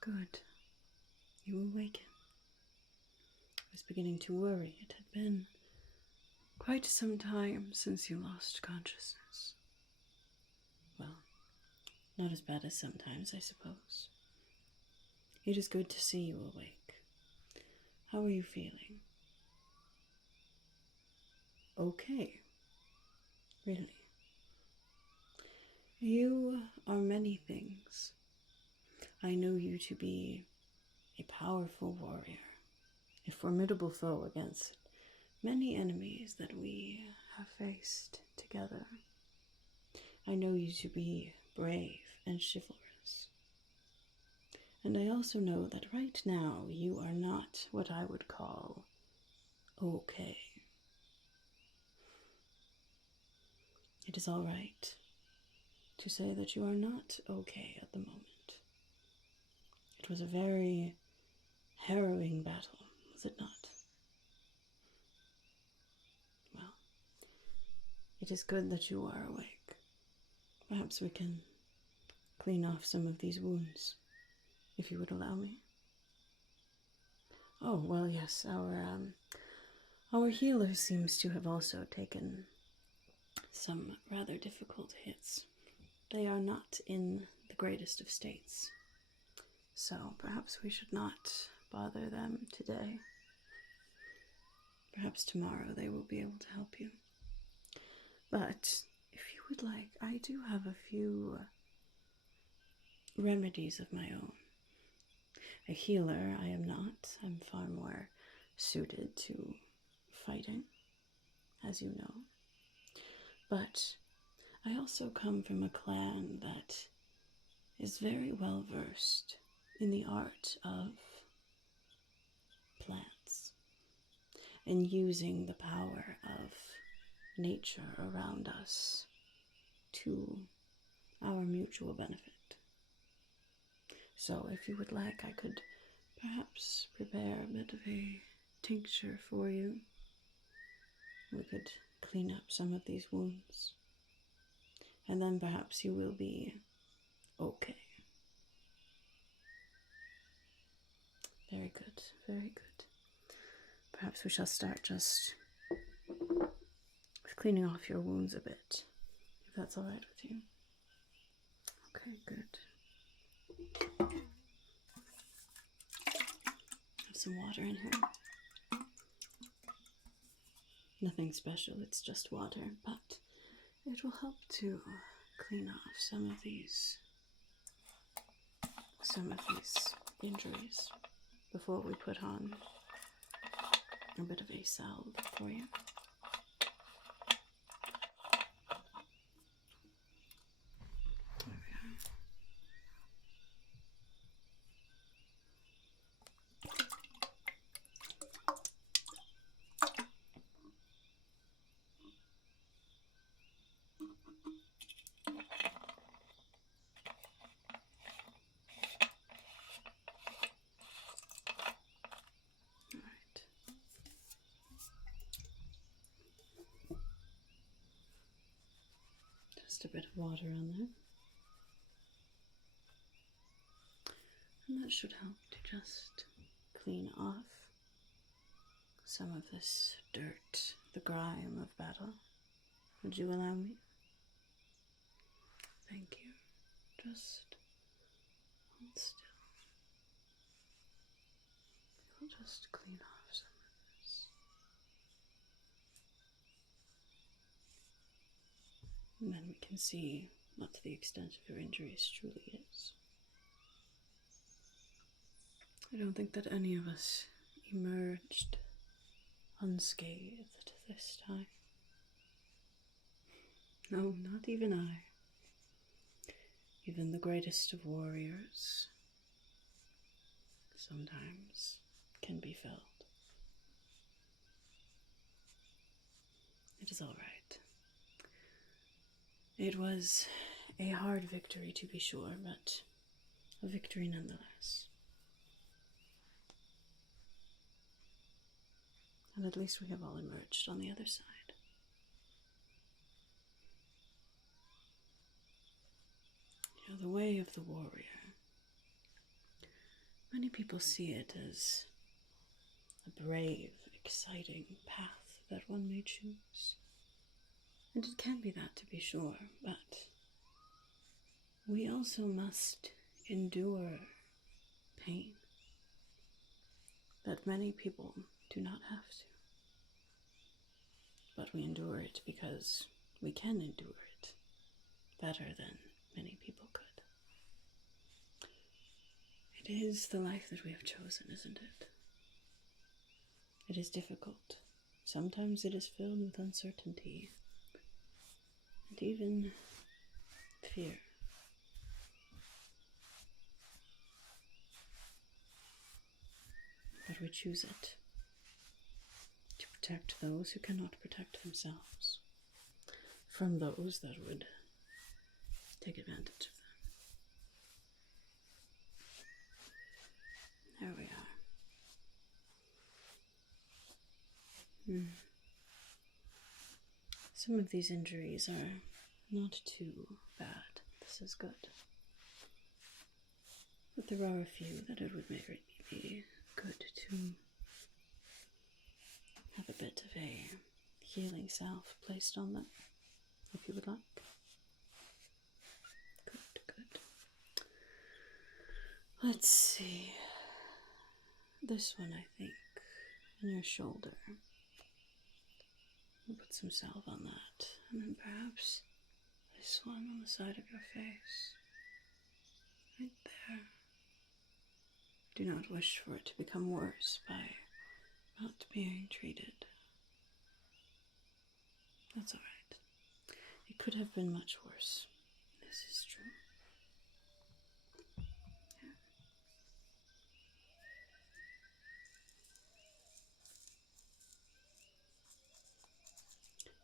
Good. You awaken. I was beginning to worry. It had been quite some time since you lost consciousness. Well, not as bad as sometimes, I suppose. It is good to see you awake. How are you feeling? Okay. Really? You are many things. I know you to be a powerful warrior, a formidable foe against many enemies that we have faced together. I know you to be brave and chivalrous. And I also know that right now you are not what I would call okay. It is all right to say that you are not okay at the moment. It was a very harrowing battle, was it not? Well, it is good that you are awake. Perhaps we can clean off some of these wounds, if you would allow me. Oh, well, yes, our healer seems to have also taken some rather difficult hits. They are not in the greatest of states, so perhaps we should not bother them today. Perhaps tomorrow they will be able to help you. But if you would like, I do have a few remedies of my own. A healer I am not. I'm far more suited to fighting, as you know. But I also come from a clan that is very well versed in the art of plants and using the power of nature around us to our mutual benefit. So if you would like, I could perhaps prepare a bit of a tincture for you. We could clean up some of these wounds, and then perhaps you will be okay. Very good, very good. Perhaps we shall start just with cleaning off your wounds a bit, if that's all right with you. Okay, good. Have some water in here. Nothing special, it's just water, but it will help to clean off some of these injuries before we put on a bit of a salve for you. There we are. Just a bit of water on there. And that should help to just clean off some of this dirt, the grime of battle. Would you allow me? Thank you. Just hold still. We'll just clean off some of this. And then we can see what the extent of your injuries truly is. I don't think that any of us emerged unscathed this time. No, not even I. Even the greatest of warriors sometimes can be felled. It is all right. It was a hard victory, to be sure, but a victory nonetheless. And at least we have all emerged on the other side. You know, the way of the warrior Many people see it as a brave, exciting path that one may choose. And it can be that, to be sure, but we also must endure pain that many people do not have to. But we endure it because we can endure it better than many people could. It is the life that we have chosen, isn't it? It is difficult. Sometimes it is filled with uncertainty and even fear. But we choose it to protect those who cannot protect themselves from those that would take advantage of them. There we are. Some of these injuries are not too bad. This is good. But there are a few that it would maybe be good to have a bit of a healing salve placed on them, if you would like. Good, good. Let's see. This one, I think, on your shoulder. We'll put some salve on that. And then perhaps this one on the side of your face. Right there. Do not wish for it to become worse by not being treated. That's alright. It could have been much worse. This is true. Yeah.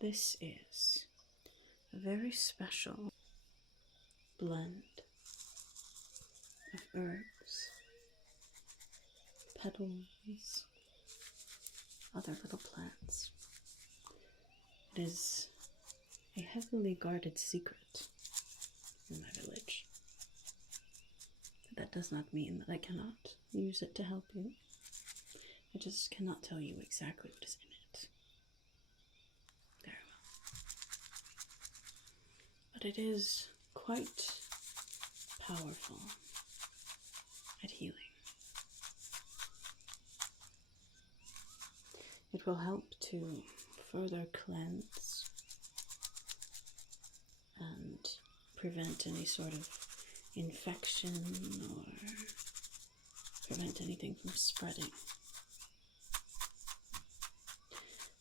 This is a very special blend of herbs, petals, other little plants. It is a heavily guarded secret in my village. But that does not mean that I cannot use it to help you. I just cannot tell you exactly what is in it. Very well. But it is quite powerful at healing. It will help to further cleanse and prevent any sort of infection or prevent anything from spreading.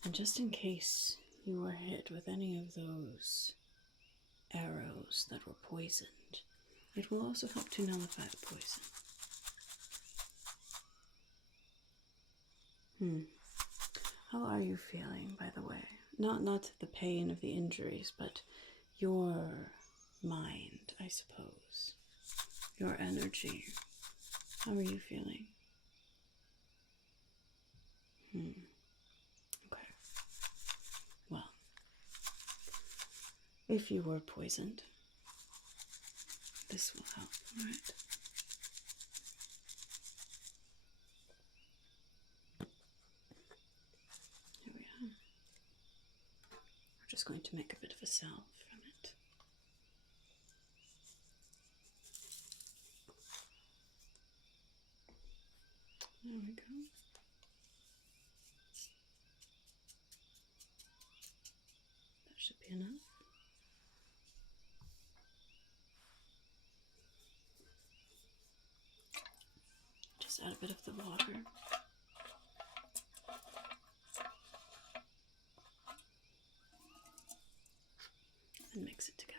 And just in case you were hit with any of those arrows that were poisoned, it will also help to nullify the poison. How are you feeling, by the way? Not the pain of the injuries, but your mind, I suppose. Your energy. How are you feeling? Okay. Well, if you were poisoned, this will help, alright? Here we are. We're just going to make a bit of a salve from it. There we go. That should be enough. Just add a bit of the water. And mix it together.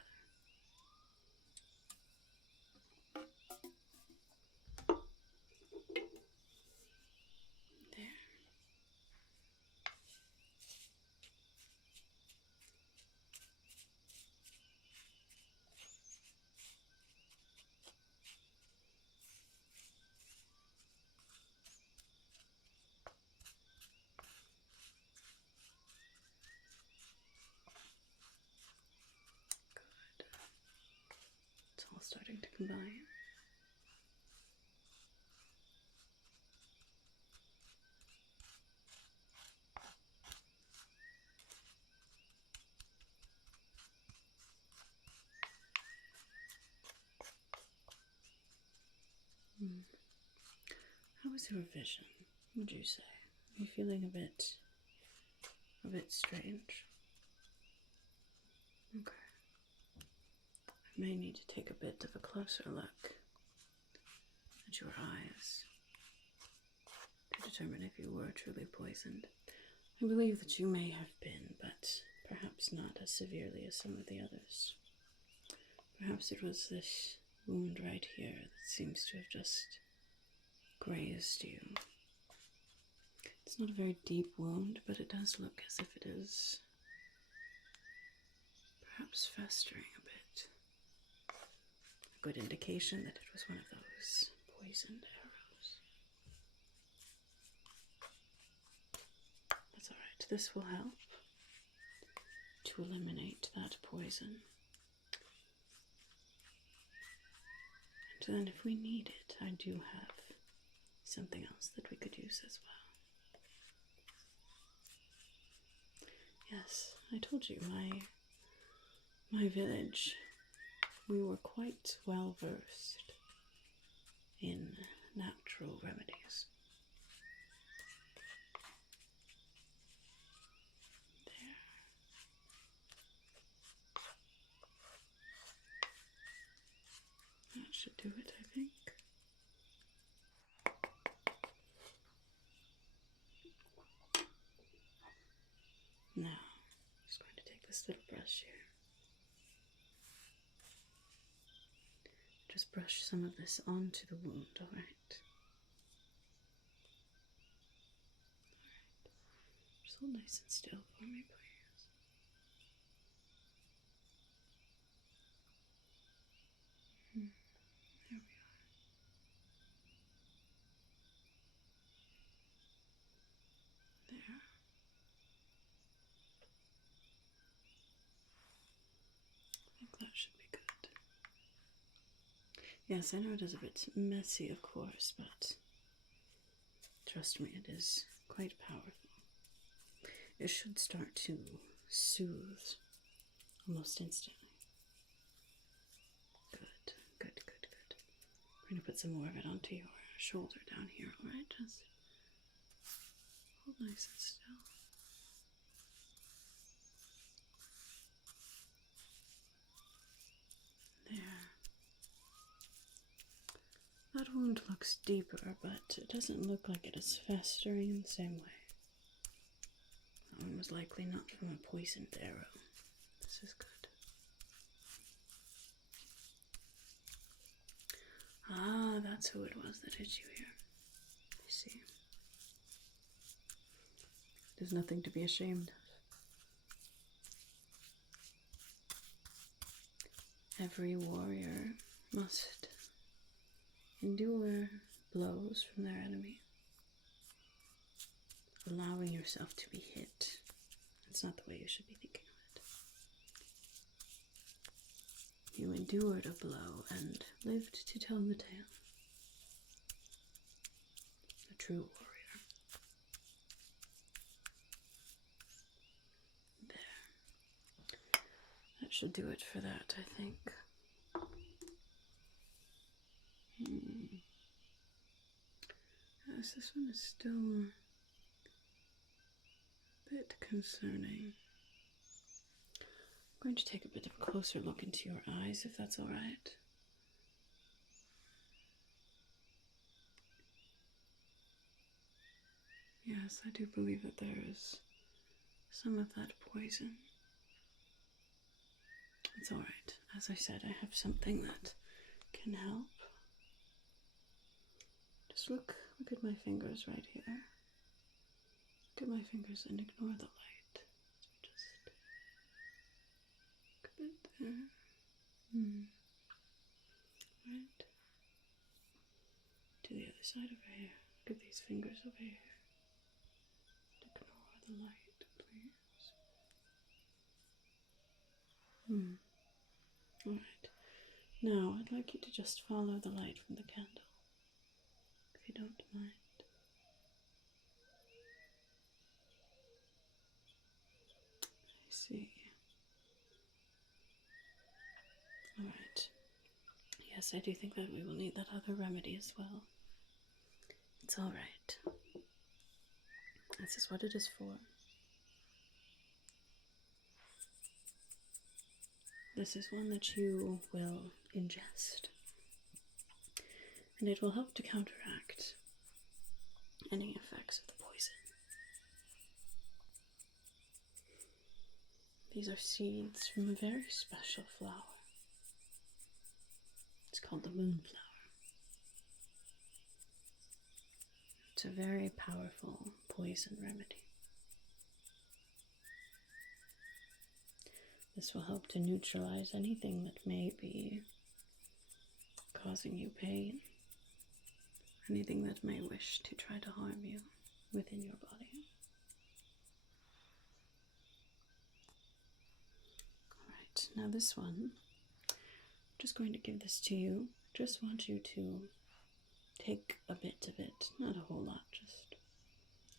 There. It's all starting to combine. was your vision, would you say? Are you feeling a bit strange? Okay. I may need to take a bit of a closer look at your eyes to determine if you were truly poisoned. I believe that you may have been, but perhaps not as severely as some of the others. Perhaps it was this wound right here that seems to have just grazed you. It's not a very deep wound, but it does look as if it is perhaps festering a bit. A good indication that it was one of those poisoned arrows. That's alright. This will help to eliminate that poison. And then if we need it, I do have something else that we could use as well. Yes, I told you, my village, we were quite well versed in natural remedies. There. That should do it, I think. Now, I'm just going to take this little brush here. Just brush some of this onto the wound, alright? Alright. Just hold nice and still for me, please. There we are. There. I think that should be good. Yes, I know it is a bit messy, of course, but trust me, it is quite powerful. It should start to soothe almost instantly. Good, good, good, good. We're going to put some more of it onto your shoulder down here, alright? Just hold nice and still. There. That wound looks deeper, but it doesn't look like it is festering in the same way. That one was likely not from a poisoned arrow. This is good. Ah, that's who it was that hit you here. I see. There's nothing to be ashamed of. Every warrior must endure blows from their enemy. Allowing yourself to be hit. It's not the way you should be thinking of it. You endured a blow and lived to tell the tale. A true warrior. There. That should do it for that, I think. Yes, this one is still a bit concerning. I'm going to take a bit of a closer look into your eyes, if that's all right. Yes, I do believe that there is some of that poison. It's all right. As I said, I have something that can help. Just look at my fingers right here. Look at my fingers and ignore the light. Just look a bit there. Right. To the other side over here. Look at these fingers over here. Ignore the light, please. Alright. Now, I'd like you to just follow the light from the candle. If you don't mind. I see. Alright. Yes, I do think that we will need that other remedy as well. It's Yes, all right. This is what it is for. This is one that you will ingest, and it will help to counteract any effects of the poison. These are seeds from a very special flower. It's called the Moonflower. It's a very powerful poison remedy. This will help to neutralize anything that may be causing you pain, anything that may wish to try to harm you within your body. Alright, now this one, I'm just going to give this to you. Just want you to take a bit of it, not a whole lot, just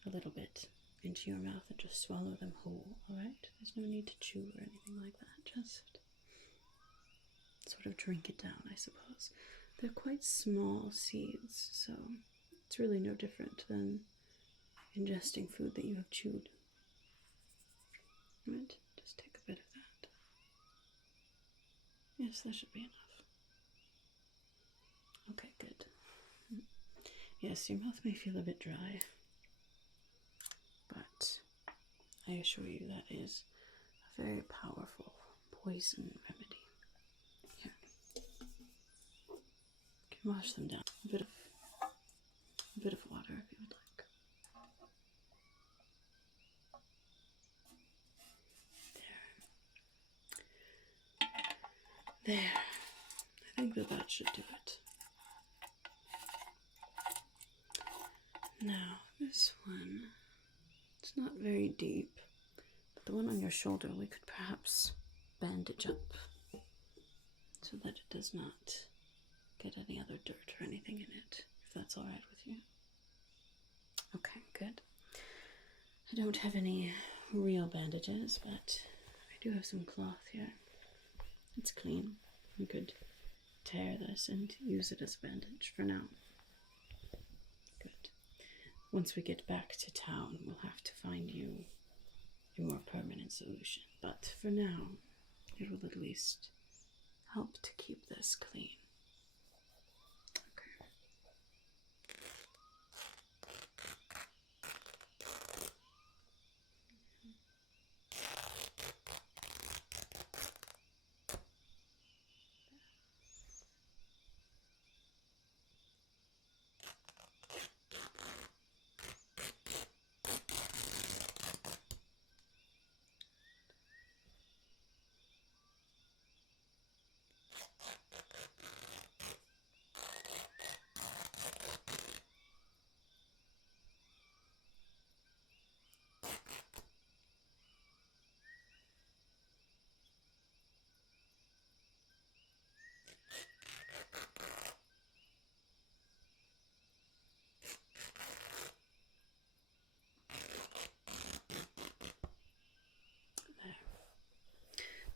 a little bit into your mouth and just swallow them whole, alright? There's no need to chew or anything like that, just sort of drink it down, I suppose. They're quite small seeds, so it's really no different than ingesting food that you have chewed. Right? Just take a bit of that. Yes, that should be enough. Okay, good. Yes, your mouth may feel a bit dry, but I assure you that is a very powerful poison remedy. Here. You can wash them down. A bit of water if you would like. There. I think that should do it. Now, this one, it's not very deep, but the one on your shoulder we could perhaps bandage up so that it does not get any other dirt or anything in it, if that's all right with you. Okay, good. I don't have any real bandages, but I do have some cloth here. It's clean. We could tear this and use it as a bandage for now. Good. Once we get back to town, we'll have to find you a more permanent solution. But for now, it will at least help to keep this clean. Okay.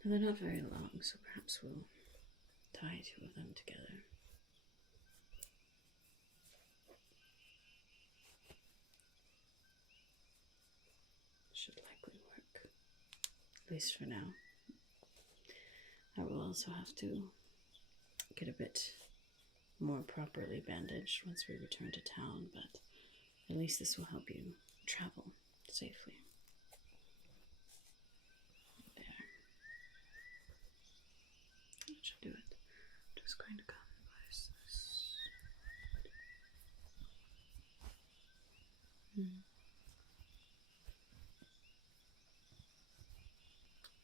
Now, they're not very long, so perhaps we'll tie two of them together. Should likely work, at least for now. I will also have to get a bit more properly bandaged once we return to town, but at least this will help you travel safely. That should do it. I'm just going to come and place this.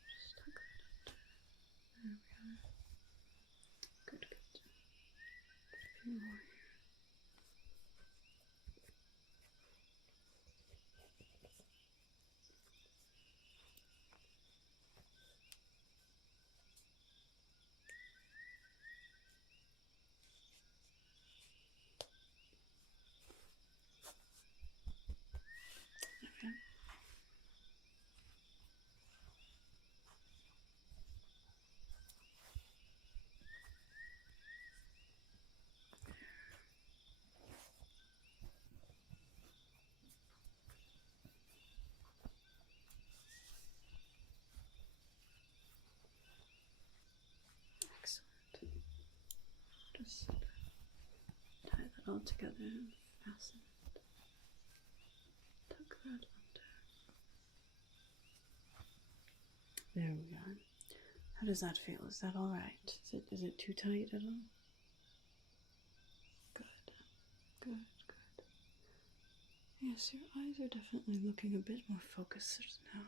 Just tuck that in. There we are. Good, good. A few more here. just tie that all together and fasten it. Tuck that under. There we go. How does that feel? Is that alright? Is it too tight at all? Good. Good, good. Yes, your eyes are definitely looking a bit more focused now.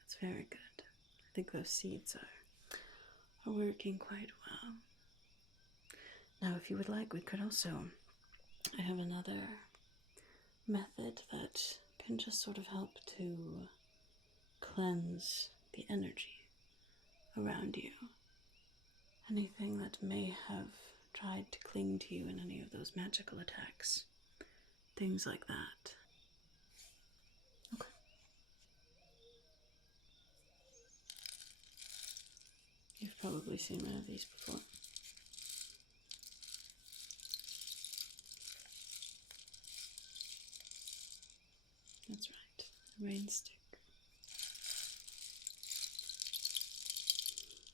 That's very good. I think those seeds are working quite well. Now, if you would like, we could also, I have another method that can just sort of help to cleanse the energy around you. Anything that may have tried to cling to you in any of those magical attacks. Things like that. Okay. You've probably seen one of these before. That's right, a rain stick.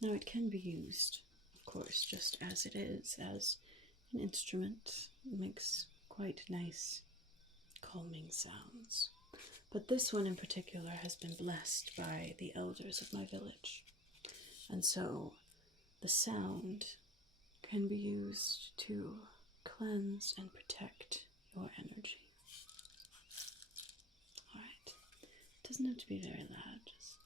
Now it can be used, of course, just as it is, as an instrument. It makes quite nice, calming sounds. But this one in particular has been blessed by the elders of my village. And so the sound can be used to cleanse and protect your energy. Alright. It doesn't have to be very loud, just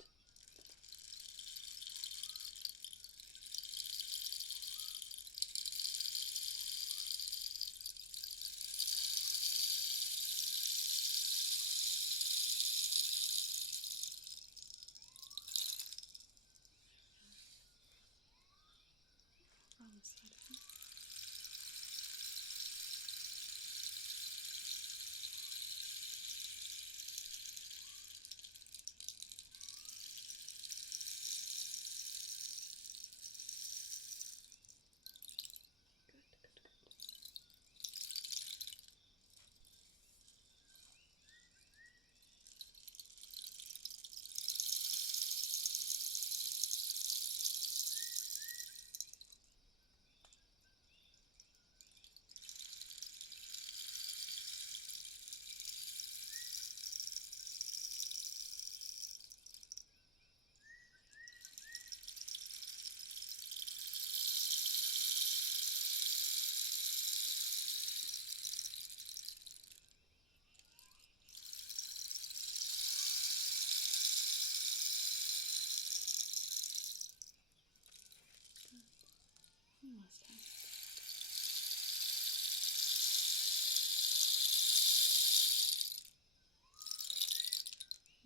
almost time.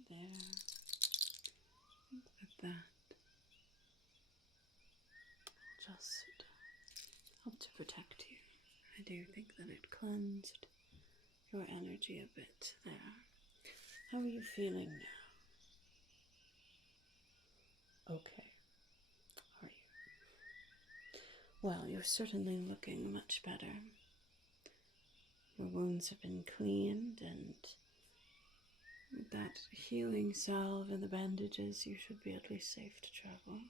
There. Like that. Just help to protect you. I do think that it cleansed your energy a bit there. How are you feeling now? Okay. Are you? Well, you're certainly looking much better. Your wounds have been cleaned, and with that healing salve and the bandages, you should be at least safe to travel.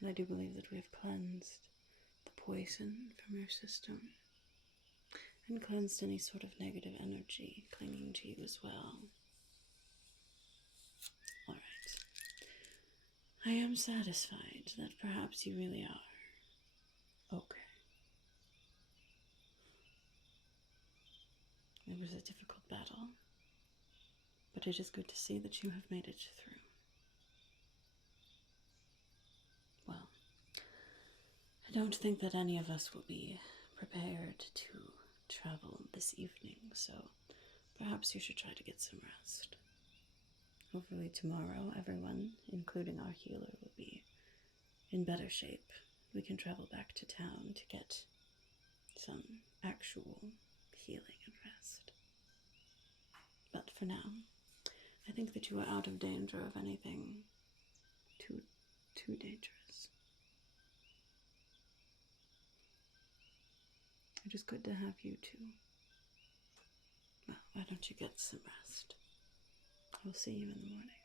And I do believe that we have cleansed the poison from your system and cleansed any sort of negative energy clinging to you as well. Alright. I am satisfied that perhaps you really are okay. It was a difficult battle, but it is good to see that you have made it through. Well, I don't think that any of us will be prepared to travel this evening, so perhaps you should try to get some rest. Hopefully tomorrow, everyone, including our healer, will be in better shape. We can travel back to town to get some actual healing and rest. But for now, I think that you are out of danger of anything too dangerous. It is good to have you too. Well, why don't you get some rest? I will see you in the morning.